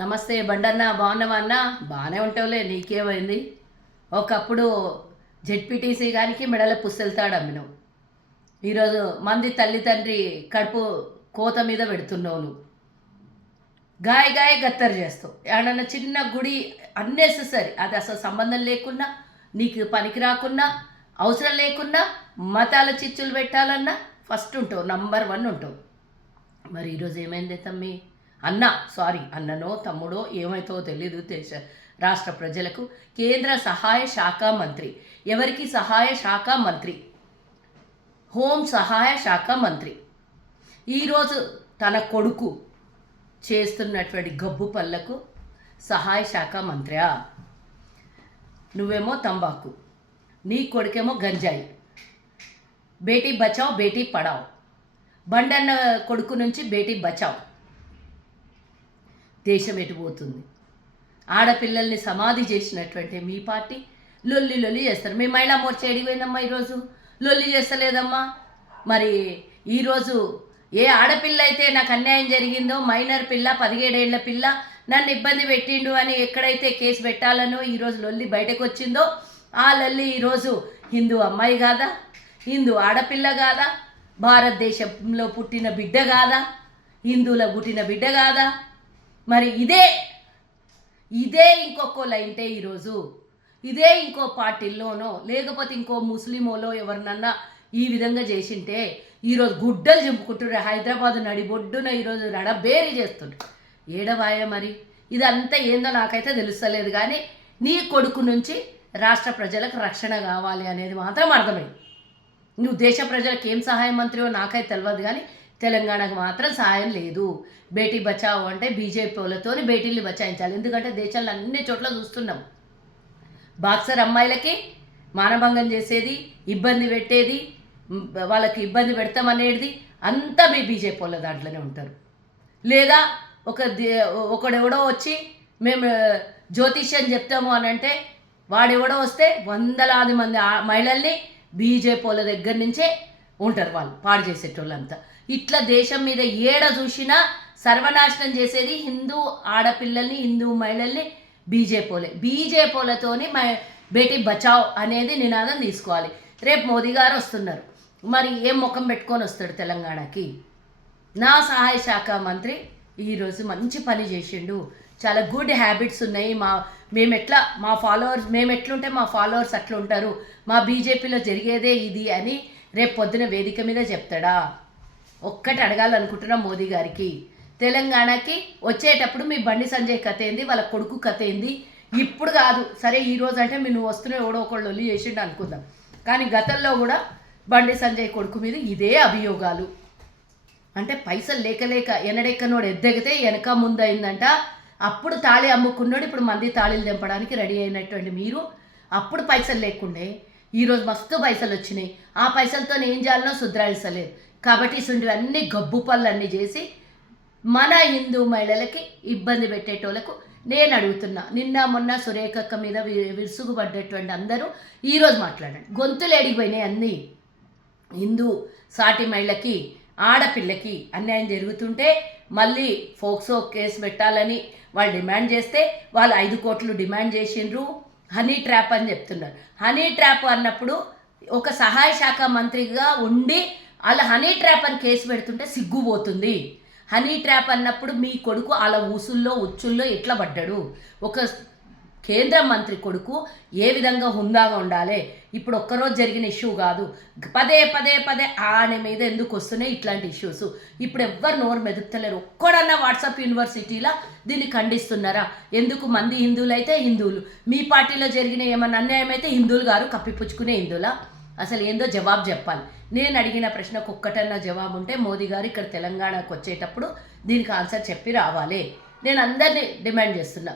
నమస్తే బండన్న, బాగున్నావా అన్న? బాగానే ఉంటావులే, నీకేమైంది? ఒకప్పుడు జెడ్పీటీసీ గానికి మెడల పుస్తెళ్తాడు అమ్మినావు. ఈరోజు మంది తల్లి తండ్రి కడుపు కోత మీద పెడుతున్నావు. నువ్వు గాయ గాయ గత్తర్ చేస్తావు. ఏమన్నా చిన్న గుడి అన్నెసెసరీ, అది అసలు సంబంధం లేకున్నా, నీకు పనికి రాకున్నా, అవసరం లేకున్నా, మతాల చిచ్చులు పెట్టాలన్నా ఫస్ట్ ఉంటావు, నంబర్ 1 ఉంటావు. మరి ఈరోజు ఏమైంది తమ్మి? అన్ననో తమ్ముడో ఏమైతో తెలీదు. రాష్ట్ర ప్రజలకు కేంద్ర సహాయ శాఖ మంత్రి, ఎవరికి సహాయ శాఖ మంత్రి? హోం సహాయ శాఖ మంత్రి ఈరోజు తన కొడుకు చేస్తున్నటువంటి గబ్బు పళ్ళకు సహాయ శాఖ మంత్రియా? నువ్వేమో తంబాకు, నీ కొడుకేమో గంజాయి. బేటీ బచావ్ బేటీ పడావ్. బండన్న కొడుకు నుంచి బేటీ బచావ్. దేశం ఎటుపోతుంది? ఆడపిల్లల్ని సమాధి చేసినటువంటి మీ పార్టీ లొల్లి చేస్తారు. మీ మహిళా మోర్చా ఎడిపోయిందమ్మా? ఈరోజు లొల్లి చేస్తలేదమ్మా. మరి ఈరోజు ఏ ఆడపిల్ల అయితే నాకు అన్యాయం జరిగిందో, మైనర్ పిల్ల, 17 ఏళ్ల పిల్ల నన్ను ఇబ్బంది పెట్టిండు అని ఎక్కడైతే కేసు పెట్టాలనో ఈరోజు లొల్లి బయటకు వచ్చిందో, ఆ లొల్లి ఈరోజు హిందూ అమ్మాయి కాదా? హిందూ ఆడపిల్ల కాదా? భారతదేశంలో పుట్టిన బిడ్డ కాదా? హిందువుల పుట్టిన బిడ్డ కాదా? మరి ఇదే ఇంకొక లైంటే ఈరోజు ఇదే ఇంకో పార్టీల్లోనో లేకపోతే ఇంకో ముస్లిమోలో ఎవరినన్నా ఈ విధంగా చేసింటే ఈరోజు గుడ్డలు చింపుకుంటున్నారు. హైదరాబాద్ నడిబొడ్డున ఈరోజు నడబేరి చేస్తుండ్రు. ఏడవాయ మరి ఇదంతా ఏందో నాకైతే తెలుస్తలేదు. కానీ నీ కొడుకు నుంచి రాష్ట్ర ప్రజలకు రక్షణ కావాలి అనేది మాత్రం అర్థమైంది. నువ్వు దేశ ప్రజలకు ఏం సహాయ మంత్రివో నాకైతే తెలియదు, కానీ తెలంగాణకు మాత్రం సహాయం లేదు. బేటీ బచావో అంటే బీజేపీ వాళ్ళతో బేటీల్ని బచాయించాలి. ఎందుకంటే దేశంలో అన్ని చోట్ల చూస్తున్నాం, బాక్సర్ అమ్మాయిలకి మానభంగం చేసేది, ఇబ్బంది పెట్టేది, వాళ్ళకి ఇబ్బంది పెడతామనేది అంతా మీ బీజేపీ వాళ్ళ దాంట్లోనే ఉంటారు. లేదా ఒకడెవడో వచ్చి మేము జ్యోతిష్యం చెప్తాము అని అంటే వాడెవడో వస్తే వందలాది మంది మహిళల్ని బీజేపీ వాళ్ళ దగ్గర నుంచే ఉంటారు వాళ్ళు పాడు చేసేటోళ్ళంతా. ఇట్లా దేశం మీద ఏడ చూసినా సర్వనాశనం చేసేది హిందూ ఆడపిల్లల్ని, హిందూ మహిళల్ని బీజేపీలతోని బేటీ బచావ్ అనేది నినాదం తీసుకోవాలి. రేపు మోదీ గారు వస్తున్నారు, మరి ఏం ముఖం పెట్టుకొని వస్తాడు తెలంగాణకి? నా సహాయ శాఖ మంత్రి ఈరోజు మంచి పని చేసిండు. చాలా గుడ్ హ్యాబిట్స్ ఉన్నాయి. మేము ఎట్లుంటే మా ఫాలోవర్స్ అట్లా ఉంటారు, మా బీజేపీలో జరిగేదే ఇది అని రేపు పొద్దున వేదిక మీద చెప్తాడా? ఒక్కటి అడగాలనుకుంటున్నా మోదీ గారికి. తెలంగాణకి వచ్చేటప్పుడు మీ బండి సంజయ్ కథ ఏంది, వాళ్ళ కొడుకు కథ ఏంది? ఇప్పుడు కాదు సరే, ఈరోజు అంటే నువ్వు వస్తున్న ఎవడో ఒకళ్ళు ఒల్లి చేసిండు అనుకుందాం, కానీ గతంలో కూడా బండి సంజయ్ కొడుకు మీద ఇదే అభియోగాలు. అంటే పైసలు లేక ఎనడెక్కనోడు ఎద్దగితే వెనక ముందు అయిందంట. అప్పుడు తాళి అమ్ముకున్నాడు, ఇప్పుడు మంది తాళీలు తెంపడానికి రెడీ అయినటువంటి మీరు అప్పుడు పైసలు లేకుండే, ఈరోజు మస్తు పైసలు వచ్చినాయి. ఆ పైసలతో ఏం చేయాలనో సుధరాయిస్తలేదు. కాబట్టి ఇసుంటివన్నీ గబ్బు పళ్ళన్నీ చేసి మన హిందూ మహిళలకి ఇబ్బంది పెట్టేటోళ్ళకు నేను అడుగుతున్నా. నిన్న మొన్న సురేఖక్క మీద విరుసుగుపడ్డటువంటి అందరూ ఈరోజు మాట్లాడండి. గొంతులు ఎడిగిపోయినాయి అన్నీ. హిందూ సాటి మహిళకి, ఆడపిల్లకి అన్యాయం జరుగుతుంటే మళ్ళీ ఫోక్సో కేసు పెట్టాలని వాళ్ళు డిమాండ్ చేస్తే వాళ్ళు 5 కోట్లు డిమాండ్ చేసిండ్రు. హనీ ట్రాప్ అని చెప్తున్నారు. హనీ ట్రాప్ అన్నప్పుడు ఒక సహాయ శాఖ మంత్రిగా ఉండి అలా హనీ ట్రాప్ అని కేసు పెడుతుంటే సిగ్గుపోతుంది. హనీ ట్రాప్ అన్నప్పుడు మీ కొడుకు అలా ఊసుల్లో ఉచ్చుల్లో ఎట్లా పడ్డాడు? ఒక కేంద్ర మంత్రి కొడుకు ఏ విధంగా హుందాగా ఉండాలి? ఇప్పుడు ఒక్కరోజు జరిగిన ఇష్యూ కాదు, పదే ఆయన మీద ఎందుకు వస్తున్నాయి ఇట్లాంటి ఇష్యూస్? ఇప్పుడు ఎవ్వరు నోరు మెదుపుతలేరు. ఒక్కడన్నా వాట్సాప్ యూనివర్సిటీలా దీన్ని ఖండిస్తున్నారా? ఎందుకు మంది హిందువులు అయితే హిందువులు, మీ పార్టీలో జరిగిన ఏమన్నా అన్యాయం అయితే హిందువులు గారు కప్పిపుచ్చుకునే హిందువులా? అసలు ఏందో జవాబు చెప్పాలి. నేను అడిగిన ప్రశ్నకు ఒక్కటన్నా జవాబు ఉంటే మోదీ గారు ఇక్కడ తెలంగాణకు వచ్చేటప్పుడు దీనికి ఆన్సర్ చెప్పి రావాలి. నేను అందరినీ డిమాండ్ చేస్తున్నా,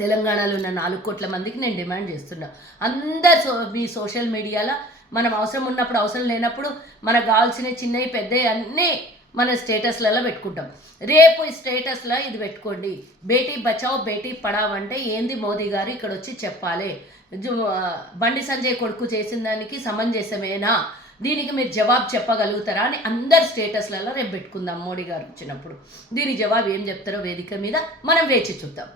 తెలంగాణలో ఉన్న 4 కోట్ల మందికి నేను డిమాండ్ చేస్తున్నా. అందరు మీ సోషల్ మీడియాలో మనం అవసరం ఉన్నప్పుడు, అవసరం లేనప్పుడు మనకు కావాల్సిన చిన్నవి పెద్దవి అన్నీ మన స్టేటస్లలో పెట్టుకుంటాం. రేపు ఈ స్టేటస్లో ఇది పెట్టుకోండి, బేటీ బచావ్ బేటీ పడావ్ అంటే ఏంది మోదీ గారు ఇక్కడ వచ్చి చెప్పాలి. బండి సంజయ్ కొడుకు చేసిన దానికి సమంజసమేనా? దీనికి మీరు జవాబు చెప్పగలుగుతారా అని అందరు స్టేటస్లలో రేపు పెట్టుకుందాం మోడీ గారు వచ్చినప్పుడు. దీని జవాబు ఏం చెప్తారో వేదిక మీద మనం వేచి చూద్దాం.